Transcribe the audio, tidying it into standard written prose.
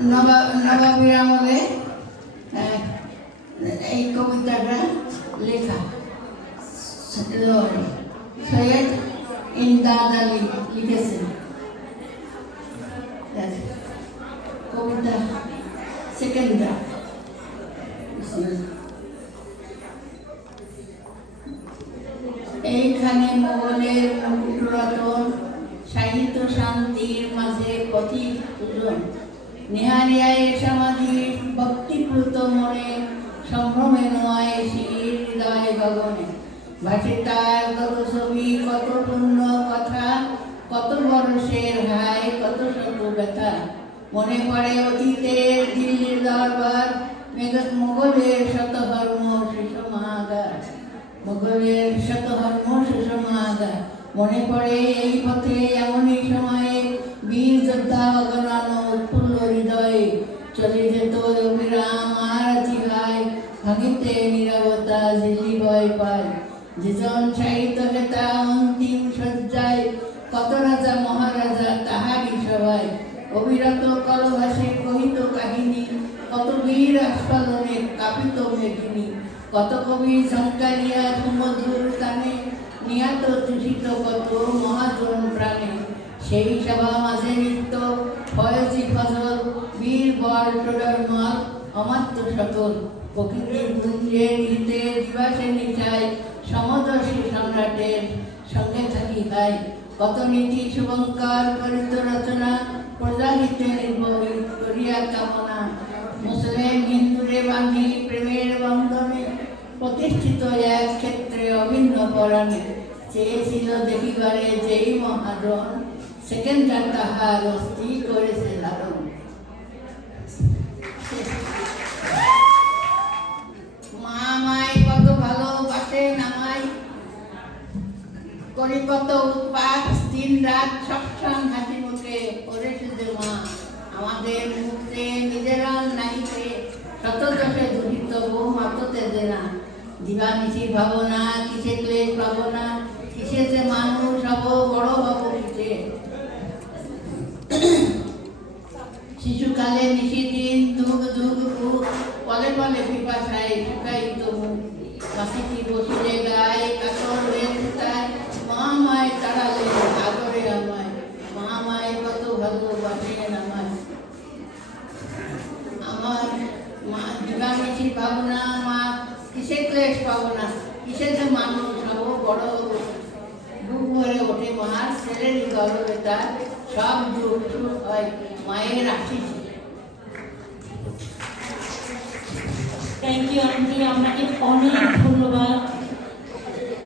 নবাবের আমলে এই কবিতাটা লেখা সৈয়দ ইমদাদ আলী লিখেছেন। কবিতা সেকেন্ডটা এইখানে মোগলের মুকুটরতন সাহিত্য শান্তির মাঝে পথিক পূজন নিহারিয়ায় সমাধি ভক্তিপ্লুত মনে সম্ভ্রমে নোয়ায় শির হৃদয় গগনে ভাসে তার কত ছবি কত পূর্ণ কথা কত বরষের হায় কত শত ব্যথা মনে পড়ে অতীতের দিল্লির দরবার মোগলের শতধর্ম সুষমাগার মোগলের শতধর্ম সুষমাগার মনে পড়ে এই পথে এমনই সময়ে বীর যোদ্ধা অগণন উৎফুল্ল হৃদয়ে চলে যেত অবিরাম আরতি হায় ভাঙিতে নীরবতা ঝিল্লি ভয় পায় যেজন সাহিত্য নেতা অন্তিম শয্যায় কত রাজা মহারাজা তাহারই সভায় অবিরত কলভাসে কহিত কাহিনী কত বীর আস্ফালনে কাঁপিত মেদিনী কত কবি ঝঙ্কারিয়া সুমধুর তানে নিহত দূষিত কত মহাজন প্রাণে সেই সভা মাঝে নৃত্য ফয়েজি ফজল বীর বর টোডর মাল অমাত্য সকল প্রকৃতির গুঞ্জে গীতে দিবাসে নিচায় সমদর্শী সম্রাটের সঙ্গে থাকি হাই কত নীতি শুভঙ্কর করিত রচনা প্রজাহিতে নির্ভরিত করিয়া কামনা মুসলিম হিন্দুরে বান্ধি প্রেমের বন্ধনে প্রতিষ্ঠিত এক ক্ষেত্রে অভিন্ন পরাণে চেয়েছিল দেখিবারে যেই মহাজন সেকেন্ডার তাহার অস্থি করেছে লালন। মা আমায় কত ভালোবাসে নামাই করি কত উৎপাত দিন রাত সবসং হাসি মুখে করেছে যে মা আমাদের মুখে নিজেরা নাইতে শত দোষে দূষিত বহু মাততে যে না দিবানিশি ভাবনা কিসে ক্লেশ ভাবনা কিসে যে মানুষ হব বড় হব কিসে শিশুকালে নিশিদিন দুগ দুগ ভূত পলে পলে পিপাসায় শুকাইত মুখ বাসিটি বসিলে গায়ে কাতর হয়ে ফুটায় মা মায় তাড়ালে আদরে আমায় মা মায় কত ভালোবাসেন আমায় আমার মা দিবানিশি ভাবনা মা কিসে ক্লেশ পাবো না কিসে যে মানুষ হব বড় হব বুক ভরে ওঠে মার ছেলের গর্বে তার সব দুঃখ হয় মায়ের আশিস। থ্যাংক ইউ আন্টি, আপনাকে অনেক ধন্যবাদ।